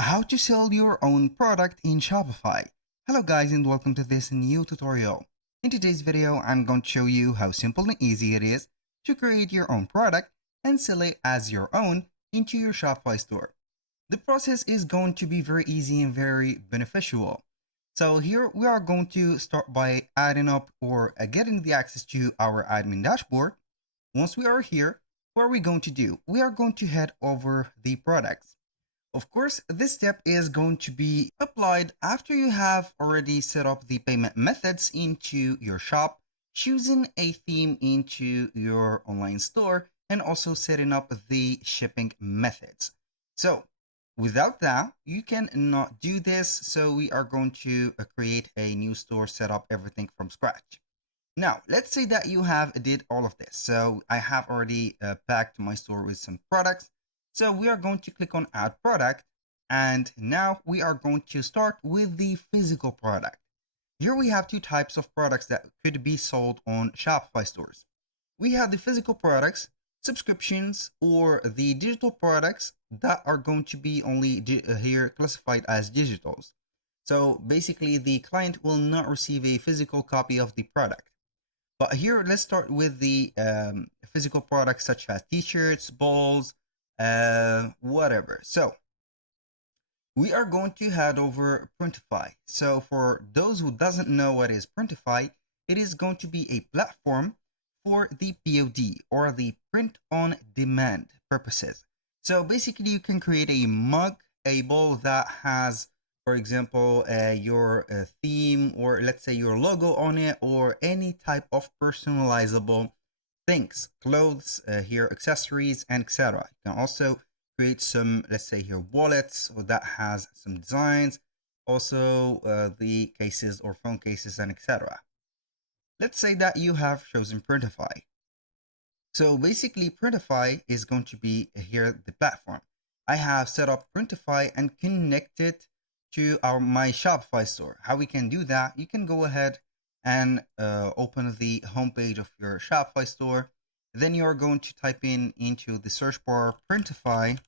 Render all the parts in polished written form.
How to sell your own product in Shopify. Hello guys and welcome to this new tutorial. In today's video, I'm going to show you how simple and easy it is to create your own product and sell it as your own into your Shopify store. The process is going to be very easy and very beneficial. So here we are going to start by adding up or getting the access to our admin dashboard. Once we are here, what are we going to do? We are going to head over the products. Of course, this step is going to be applied after you have already set up the payment methods into your shop, choosing a theme into your online store, and also setting up the shipping methods. So without that, you cannot do this. So we are going to create a new store, set up everything from scratch. Now, let's say that you have did all of this. So I have already packed my store with some products. So we are going to click on add product. And now we are going to start with the physical product. Here we have two types of products that could be sold on Shopify stores. We have the physical products, subscriptions, or the digital products that are going to be only here classified as digitals. So basically the client will not receive a physical copy of the product. But here, let's start with the physical products such as t-shirts, balls, whatever. So we are going to head over Printify. So for those who doesn't know what is Printify, it is going to be a platform for the POD or the print on demand purposes. So basically you can create a mug, a bowl that has, for example, your theme or let's say your logo on it or any type of personalizable things, clothes, here accessories and etc. You can also create some, let's say here, wallets that has some designs, also the cases or phone cases and etc. Let's say that you have chosen Printify. So basically Printify is going to be here the platform. I have set up Printify and connected to my Shopify store. How we can do that? You can go ahead and open the homepage of your Shopify store. Then you are going to type in into the search bar Printify,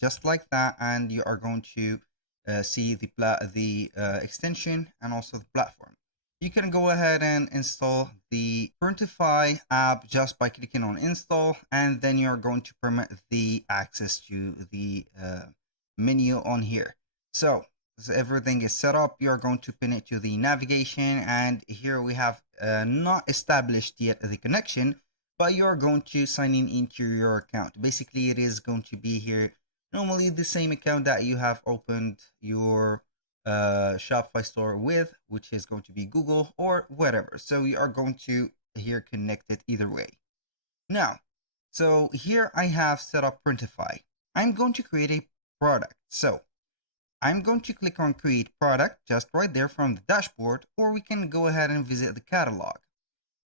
just like that, and you are going to see the extension and also the platform. You can go ahead and install the Printify app just by clicking on install, and then you're going to permit the access to the menu on here. So everything is set up. You're going to pin it to the navigation, and here we have not established yet the connection, but you're going to sign in into your account. Basically, it is going to be here normally the same account that you have opened your Shopify store with, which is going to be Google or whatever. So you are going to here connect it either way. Now, so here I have set up Printify. I'm going to create a product. So I'm going to click on create product just right there from the dashboard, or we can go ahead and visit the catalog.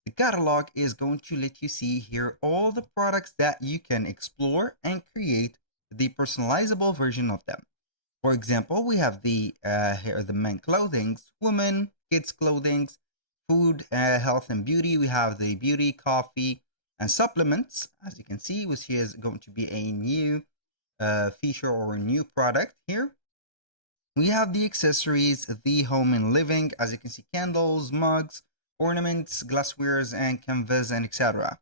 The catalog is going to let you see here all the products that you can explore and create the personalizable version of them. For example, we have the here the men clothings, women, kids clothings, food, health and beauty. We have the beauty, coffee, and supplements, as you can see, which is going to be a new feature or a new product here. We have the accessories, the home and living, as you can see, candles, mugs, ornaments, glasswares, and canvas, and etc.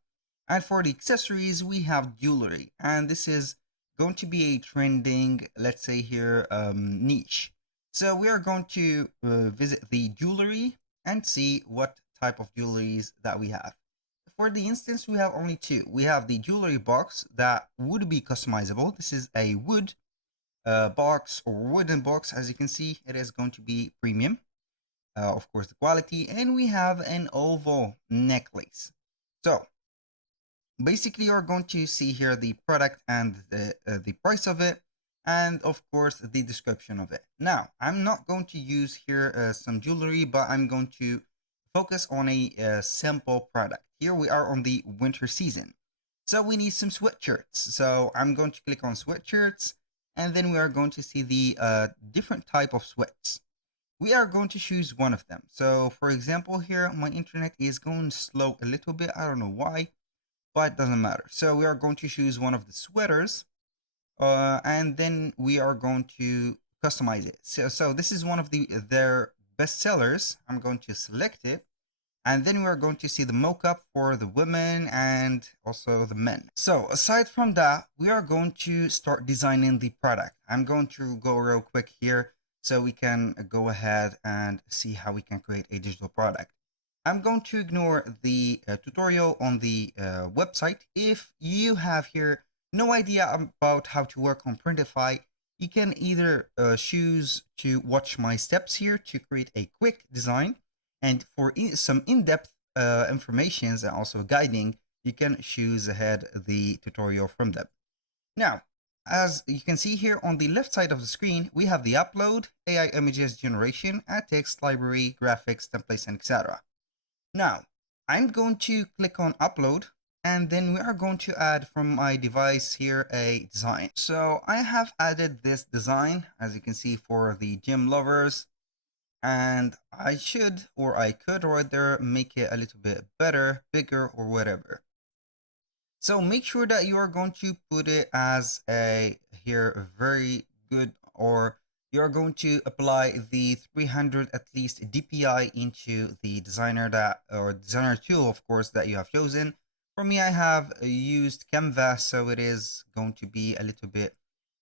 And for the accessories, we have jewelry, and this is going to be a trending, let's say here, niche. So we are going to visit the jewelry and see what type of jewelries that we have. For the instance, we have only two. We have the jewelry box that would be customizable. This is a wood box or wooden box. As you can see, it is going to be premium. Of course, the quality. And we have an oval necklace. So basically you're going to see here the product and the price of it, and of course the description of it. Now I'm not going to use here some jewelry, but I'm going to focus on a simple product. Here we are on the winter season, so we need some sweatshirts. So I'm going to click on sweatshirts, and then we are going to see the different type of sweats. We are going to choose one of them. So for example, here my internet is going slow a little bit. I don't know why, but it doesn't matter. So we are going to choose one of the sweaters, and then we are going to customize it. So this is one of their best sellers. I'm going to select it. And then we're going to see the mockup for the women and also the men. So aside from that, we are going to start designing the product. I'm going to go real quick here so we can go ahead and see how we can create a digital product. I'm going to ignore the tutorial on the website. If you have here no idea about how to work on Printify, you can either choose to watch my steps here to create a quick design. And for some in-depth informations and also guiding, you can choose ahead the tutorial from them. Now, as you can see here on the left side of the screen, we have the upload, AI images generation, add text, library, graphics, templates, and etc. Now, I'm going to click on upload, and then we are going to add from my device here a design. So I have added this design, as you can see, for the gym lovers. And I should, or I could rather, make it a little bit better, bigger, or whatever. So make sure that you are going to put it as a here very good, or you're going to apply the 300 at least DPI into the designer or designer tool, of course, that you have chosen. For me, I have used Canva, so it is going to be a little bit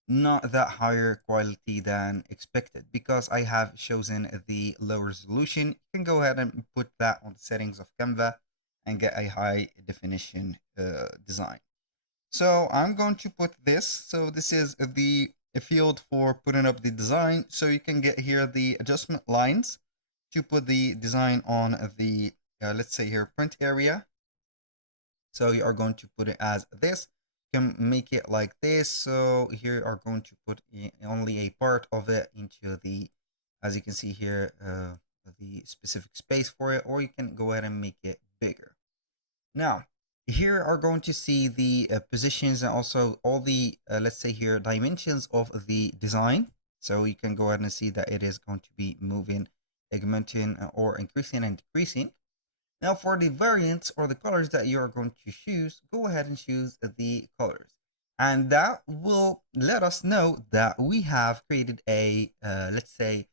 not that higher quality than expected because I have chosen the low resolution. You can go ahead and put that on the settings of Canva and get a high definition design. So I'm going to put this. So this is the field for putting up the design. So you can get here the adjustment lines to put the design on the, let's say here, print area. So you are going to put it as this. You can make it like this. So here you are going to put only a part of it into the, as you can see here, the specific space for it, or you can go ahead and make it bigger. Now, here are going to see the positions and also all the, let's say here, dimensions of the design. So you can go ahead and see that it is going to be moving, augmenting, or increasing and decreasing. Now for the variants or the colors that you are going to choose, go ahead and choose the colors. And that will let us know that we have created a, let's say,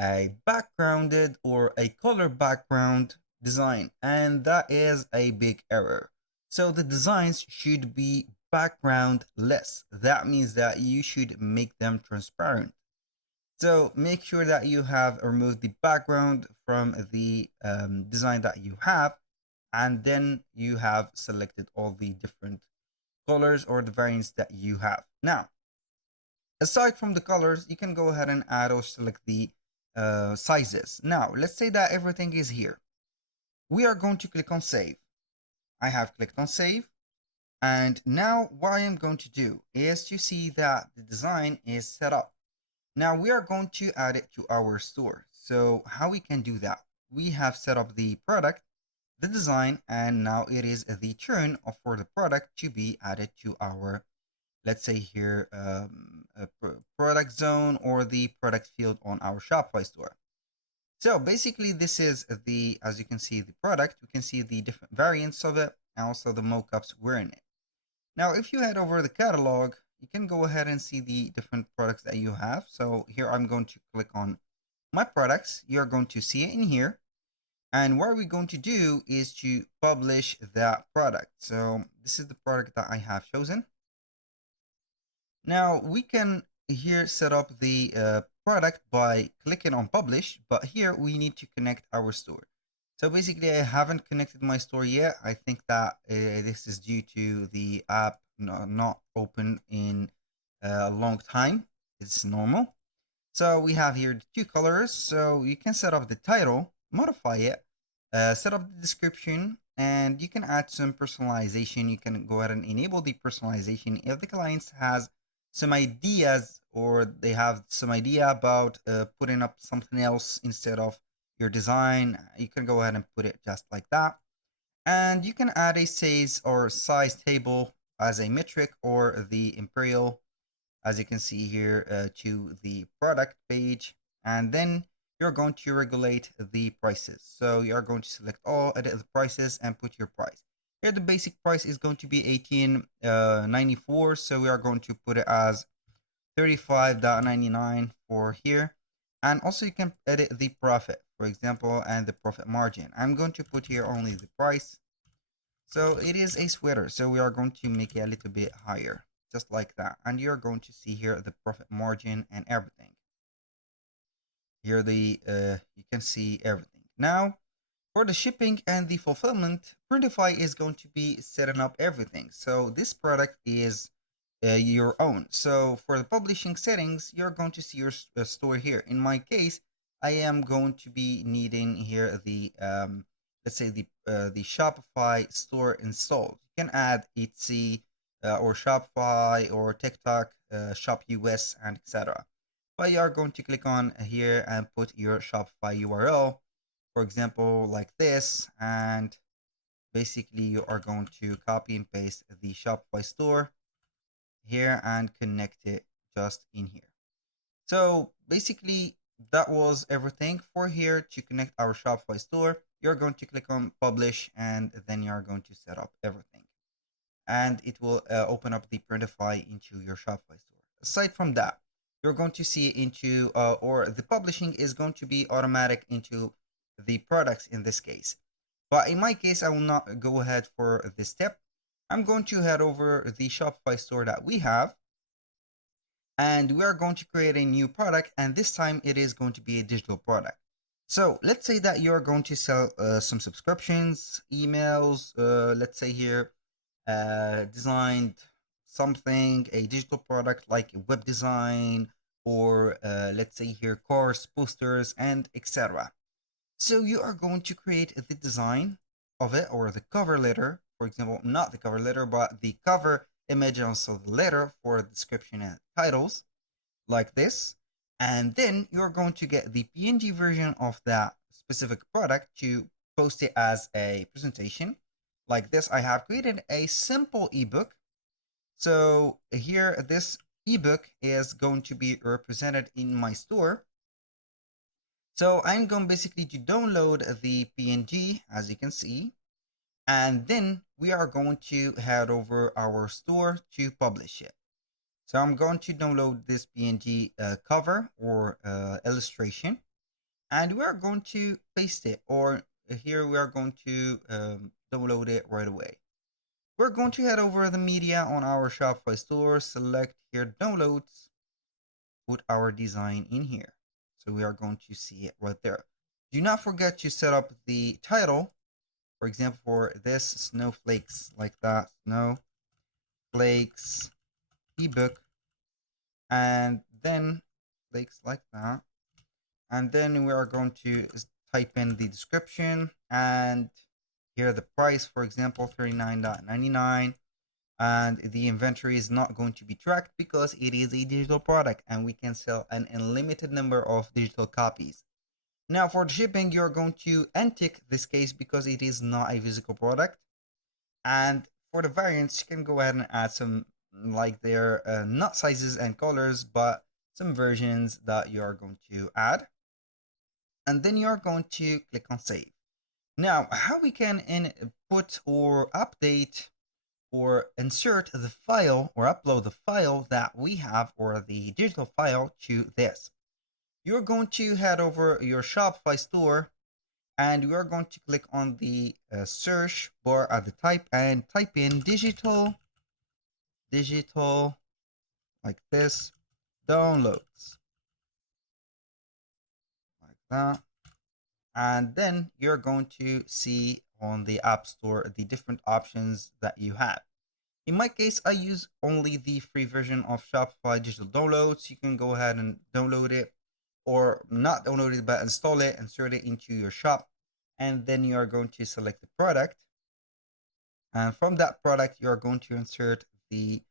a backgrounded or a color background design. And that is a big error. So the designs should be background-less. That means that you should make them transparent. So make sure that you have removed the background from the design that you have, and then you have selected all the different colors or the variants that you have. Now, aside from the colors, you can go ahead and add or select the sizes. Now, let's say that everything is here. We are going to click on save. I have clicked on save. And now what I am going to do is to see that the design is set up. Now we are going to add it to our store. So how we can do that? We have set up the product, the design, and now it is the turn for the product to be added to our, let's say here, product zone or the product field on our Shopify store. So basically this is the, as you can see, the product. We can see the different variants of it and also the mockups were in it. Now, if you head over the catalog, you can go ahead and see the different products that you have. So here I'm going to click on my products. You're going to see it in here. And what we're going to do is to publish that product. So this is the product that I have chosen. Now we can here set up the product by clicking on publish, but here we need to connect our store. So basically I haven't connected my store yet. I think that this is due to the app not open in a long time. It's normal. So we have here the two colors. So you can set up the title, modify it, set up the description, and you can add some personalization. You can go ahead and enable the personalization if the client has some ideas or they have some idea about putting up something else instead of your design. You can go ahead and put it just like that. And you can add a size or size table as a metric or the imperial, as you can see here, to the product page. And then you're going to regulate the prices. So you are going to select all, edit the prices, and put your price. Here the basic price is going to be $18.94. So we are going to put it as $35.99 for here. And also you can edit the profit, for example, and the profit margin. I'm going to put here only the price. So it is a sweater, so we are going to make it a little bit higher, just like that. And you're going to see here the profit margin and everything. Here you can see everything. Now, for the shipping and the fulfillment, Printify is going to be setting up everything. So this product is your own. So for the publishing settings, you're going to see your store here. In my case, I am going to be needing here the let's say the Shopify store installed. You can add Etsy or Shopify or TikTok, Shop US, and etc. But you are going to click on here and put your Shopify URL, for example, like this, and basically you are going to copy and paste the Shopify store here and connect it just in here. So basically that was everything for here to connect our Shopify store. You're going to click on publish and then you're going to set up everything, and it will open up the Printify into your Shopify store. Aside from that, you're going to see into or the publishing is going to be automatic into the products in this case. But in my case, I will not go ahead for this step. I'm going to head over the Shopify store that we have, and we are going to create a new product, and this time it is going to be a digital product. So let's say that you're going to sell some subscriptions, emails, let's say here, designed something, a digital product like web design, or let's say here course, posters, and etc. So you are going to create the design of it, or the cover letter, for example, not the cover letter, but the cover image and also the letter for the description and titles, like this. And then you're going to get the PNG version of that specific product to post it as a presentation. Like this, I have created a simple ebook. So here, this ebook is going to be represented in my store. So I'm going basically to download the PNG, as you can see, and then we are going to head over our store to publish it. So I'm going to download this PNG cover or illustration, and we are going to paste it, or here we are going to download it right away. We're going to head over the media on our Shopify store, select here downloads, put our design in here. So we are going to see it right there. Do not forget to set up the title. For example, for this snowflakes, like that, snowflakes ebook, and then flakes like that. And then we are going to type in the description and here the price, for example, $39.99. And the inventory is not going to be tracked because it is a digital product and we can sell an unlimited number of digital copies. Now for the shipping, you're going to untick this case because it is not a physical product. And for the variants, you can go ahead and add some, like their not sizes and colors, but some versions that you are going to add. And then you're going to click on save. Now, how we can input or update or insert the file or upload the file that we have, or the digital file, to this. You're going to head over your Shopify store and you are going to click on the search bar at the type and type in digital like this downloads, like that. And then you're going to see on the App Store the different options that you have. In my case, I use only the free version of Shopify Digital Downloads. You can go ahead and download it, or not download it, but install it, insert it into your shop, and then you are going to select the product. And from that product, you are going to insert the,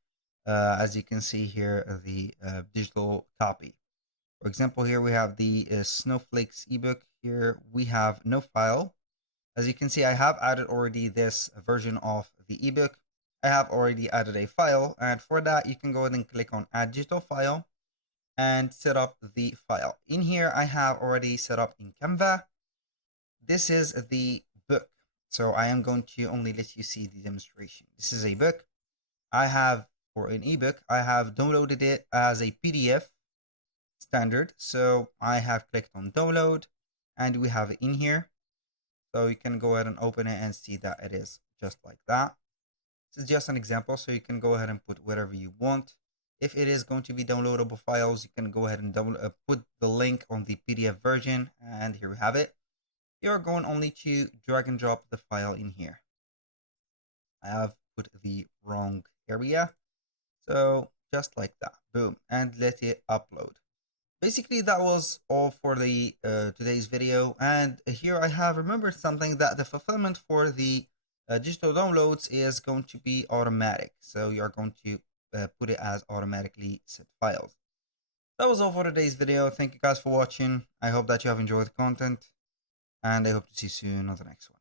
as you can see here, the digital copy. For example, here we have the Snowflakes ebook. Here we have no file. As you can see, I have added already this version of the ebook. I have already added a file, and for that, you can go ahead and click on add digital file and set up the file. In here, I have already set up in Canva. This is the book. So I am going to only let you see the demonstration. This is a book. I have for an ebook, I have downloaded it as a PDF standard. So I have clicked on download and we have it in here. So you can go ahead and open it and see that it is just like that. This is just an example, so you can go ahead and put whatever you want. If it is going to be downloadable files, you can go ahead and put the link on the PDF version, and here we have it. You're going only to drag and drop the file in here. I have put the wrong area, so just like that, boom, and let it upload. Basically, that was all for the today's video, and here I have remembered something, that the fulfillment for the digital downloads is going to be automatic, so you're going to put it as automatically sent files. That was all for today's video. Thank you guys for watching. I hope that you have enjoyed the content, and I hope to see you soon on the next one.